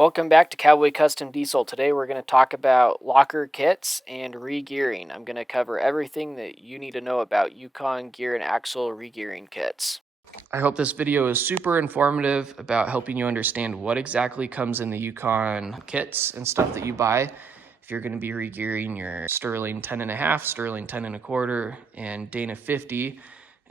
Welcome back to Cowboy Custom Diesel. Today we're going to talk about locker kits and regearing. I'm going to cover everything that you need to know about Yukon Gear and Axle regearing kits. I hope this video is super informative about helping you understand what exactly comes in the Yukon kits and stuff that you buy. If you're going to be regearing your Sterling 10.5, Sterling 10.25, and Dana 50,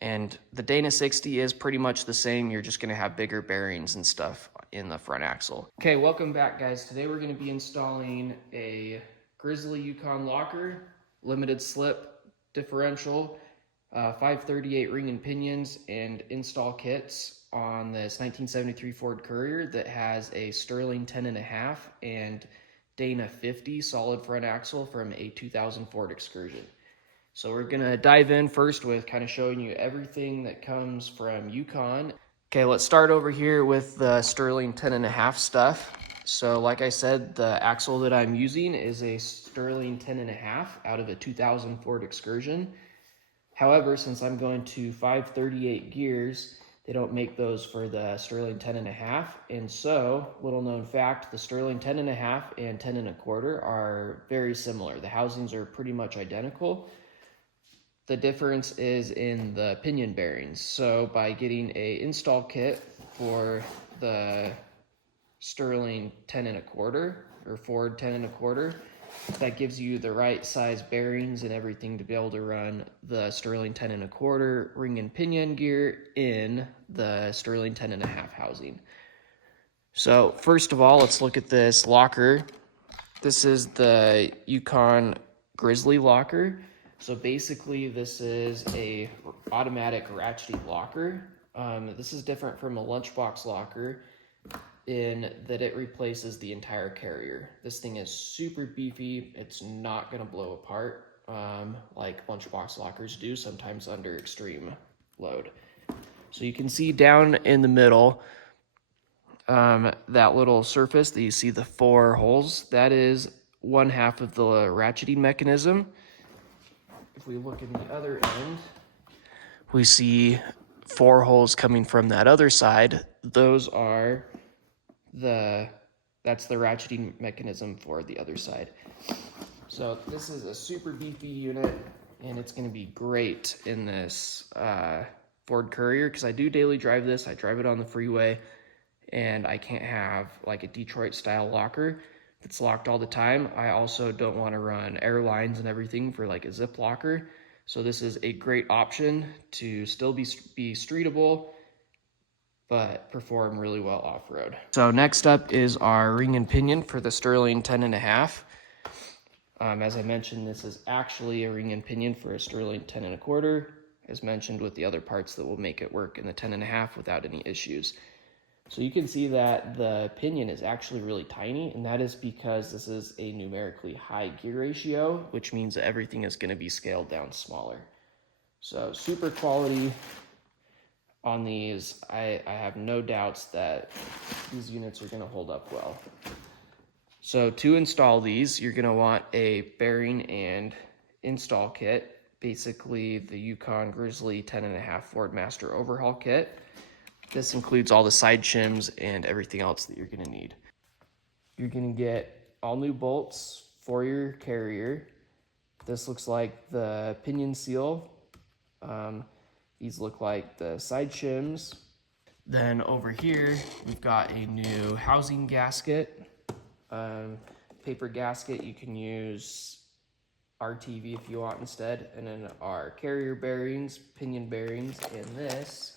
and the Dana 60 is pretty much the same. You're just going to have bigger bearings and stuff in the front axle. Okay, welcome back, guys. Today we're going to be installing a Grizzly Yukon locker, limited slip differential, 538 ring and pinions, and install kits on this 1973 Ford Courier that has a Sterling 10.5 and Dana 50 solid front axle from a 2000 Ford Excursion. So we're gonna dive in first with kind of showing you everything that comes from Yukon. Okay, let's start over here with the Sterling 10.5 stuff. So like I said, the axle that I'm using is a Sterling 10.5 out of a 2000 Ford Excursion. However, since I'm going to 538 gears, they don't make those for the Sterling 10.5. And so, little known fact, the Sterling 10.5 and 10.25 are very similar. The housings are pretty much identical. The difference is in the pinion bearings. So by getting a install kit for the Sterling 10.25 or Ford 10.25, that gives you the right size bearings and everything to be able to run the Sterling 10.25 ring and pinion gear in the Sterling 10.5 housing. So first of all, let's look at this locker. This is the Yukon Grizzly locker. So basically this is a automatic ratcheting locker. This is different from a lunchbox locker in that it replaces the entire carrier. This thing is super beefy. It's not gonna blow apart like lunchbox lockers do, sometimes under extreme load. So you can see down in the middle, that little surface that you see the 4 holes, that is one half of the ratcheting mechanism. If we look in the other end, we see 4 holes coming from that other side. Those are that's the ratcheting mechanism for the other side. So this is a super beefy unit, and it's going to be great in this Ford Courier because I do daily drive this. I drive it on the freeway, and I can't have like a Detroit style locker that's locked all the time. I also don't want to run air lines and everything for like a zip locker. So this is a great option to still be streetable, but perform really well off-road. So next up is our ring and pinion for the Sterling 10.5. As I mentioned, this is actually a ring and pinion for a Sterling 10.25, as mentioned, with the other parts that will make it work in the 10.5 without any issues. So you can see that the pinion is actually really tiny, and that is because this is a numerically high gear ratio, which means that everything is going to be scaled down smaller. So super quality on these. I have no doubts that these units are going to hold up well. So to install these, you're going to want a bearing and install kit, basically the Yukon Grizzly 10.5 Ford Master Overhaul Kit. This includes all the side shims and everything else that you're going to need. You're going to get all new bolts for your carrier. This looks like the pinion seal. These look like the side shims. Then over here, we've got a new housing gasket. Paper gasket, you can use RTV if you want instead. And then our carrier bearings, pinion bearings, and this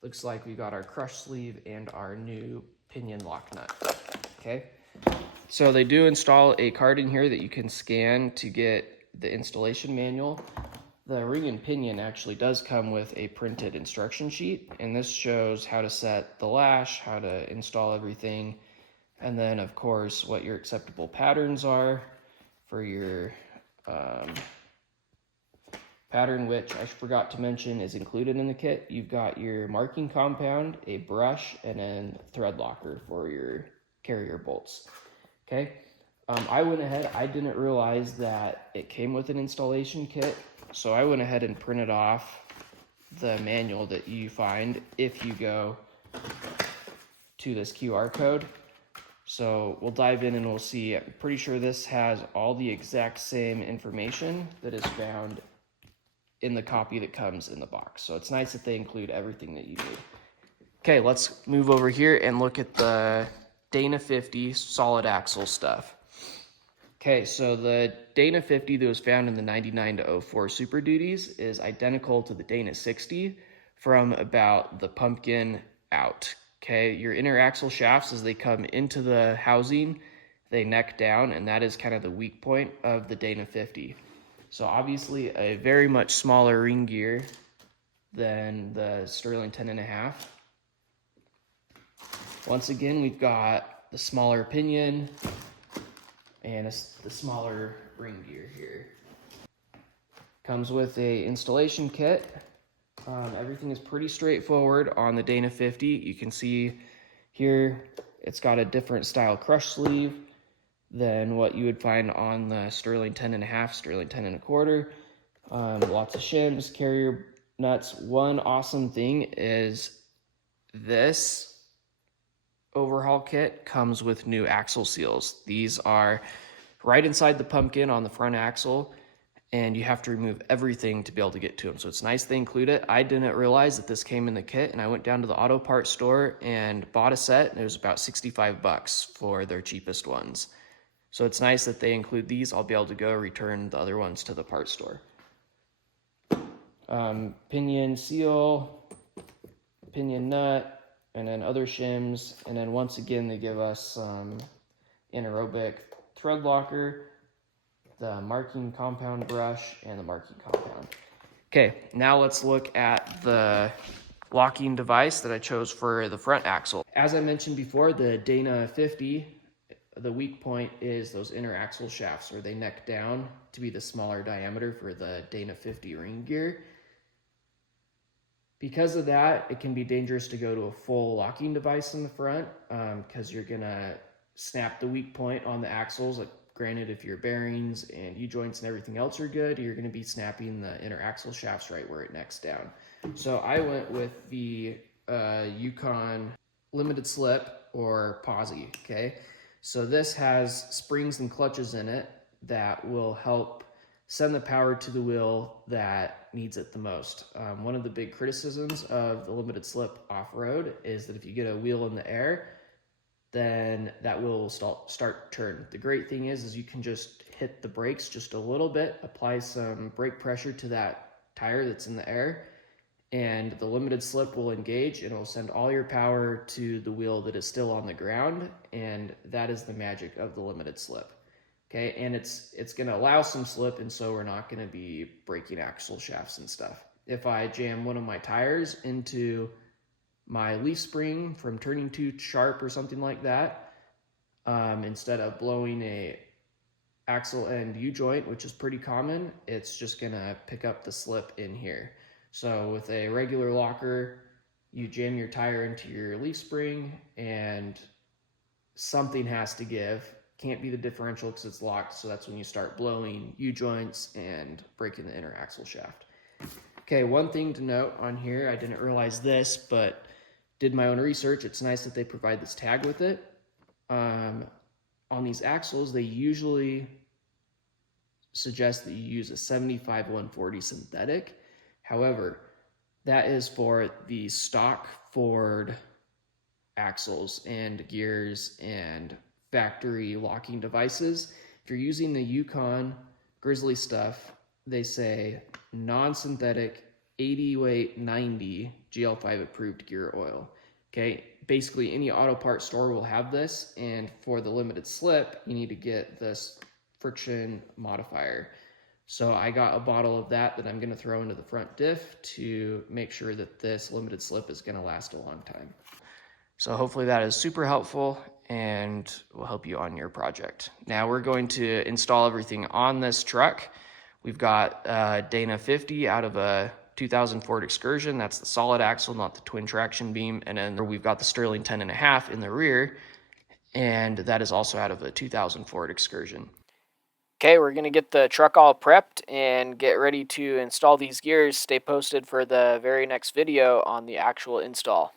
looks like we got our crush sleeve and our new pinion lock nut. Okay, so they do install a card in here that you can scan to get the installation manual. The ring and pinion actually does come with a printed instruction sheet, and this shows how to set the lash, how to install everything, and then of course what your acceptable patterns are for your pattern, which I forgot to mention is included in the kit. You've got your marking compound, a brush, and then thread locker for your carrier bolts. Okay, I went ahead, I didn't realize that it came with an installation kit, so I went ahead and printed off the manual that you find if you go to this QR code. So we'll dive in and we'll see. I'm pretty sure this has all the exact same information that is found in the copy that comes in the box. So it's nice that they include everything that you need. Okay, let's move over here and look at the Dana 50 solid axle stuff. Okay, so the Dana 50 that was found in the 99 to 04 Super Duties is identical to the Dana 60 from about the pumpkin out. Okay, your inner axle shafts, as they come into the housing, they neck down, and that is kind of the weak point of the Dana 50. So obviously a very much smaller ring gear than the Sterling 10.5. Once again, we've got the smaller pinion and the smaller ring gear here. Comes with a installation kit. Everything is pretty straightforward on the Dana 50. You can see here it's got a different style crush sleeve than what you would find on the Sterling 10.5, Sterling 10.25. Lots of shims, carrier nuts. One awesome thing is this overhaul kit comes with new axle seals. These are right inside the pumpkin on the front axle, and you have to remove everything to be able to get to them. So it's nice they include it. I didn't realize that this came in the kit, and I went down to the auto parts store and bought a set, and it was about 65 bucks for their cheapest ones. So it's nice that they include these. I'll be able to go return the other ones to the parts store. Pinion seal, pinion nut, and then other shims. And then once again, they give us some anaerobic thread locker, the marking compound brush, and the marking compound. Okay, now let's look at the locking device that I chose for the front axle. As I mentioned before, the Dana 50, the weak point is those inner axle shafts where they neck down to be the smaller diameter for the Dana 50 ring gear. Because of that, it can be dangerous to go to a full locking device in the front because you're gonna snap the weak point on the axles. Like, granted, if your bearings and U-joints and everything else are good, you're gonna be snapping the inner axle shafts right where it necks down. So I went with the Yukon limited slip or posi, okay? So this has springs and clutches in it that will help send the power to the wheel that needs it the most. One of the big criticisms of the limited slip off-road is that if you get a wheel in the air, then that wheel will start to turn. The great thing is you can just hit the brakes just a little bit, apply some brake pressure to that tire that's in the air, and the limited slip will engage and it will send all your power to the wheel that is still on the ground, and that is the magic of the limited slip. Okay, and it's going to allow some slip, and so we're not going to be breaking axle shafts and stuff. If I jam one of my tires into my leaf spring from turning too sharp or something like that, instead of blowing a axle end U-joint, which is pretty common, it's just going to pick up the slip in here. So with a regular locker, you jam your tire into your leaf spring and something has to give. Can't be the differential because it's locked, so that's when you start blowing U-joints and breaking the inner axle shaft. Okay, one thing to note on here, I didn't realize this, but did my own research. It's nice that they provide this tag with it. On these axles, they usually suggest that you use a 75-140 synthetic. However, that is for the stock Ford axles and gears and factory locking devices. If you're using the Yukon Grizzly stuff, they say non-synthetic 80 weight 90 GL5 approved gear oil. Okay, basically any auto part store will have this, and for the limited slip, you need to get this friction modifier. So I got a bottle of that I'm going to throw into the front diff to make sure that this limited slip is going to last a long time. So hopefully that is super helpful and will help you on your project. Now we're going to install everything on this truck. We've got Dana 50 out of a 2000 Ford Excursion. That's the solid axle, not the twin traction beam. And then we've got the Sterling 10.5 in the rear, and that is also out of a 2000 Ford Excursion. Okay, we're going to get the truck all prepped and get ready to install these gears. Stay posted for the very next video on the actual install.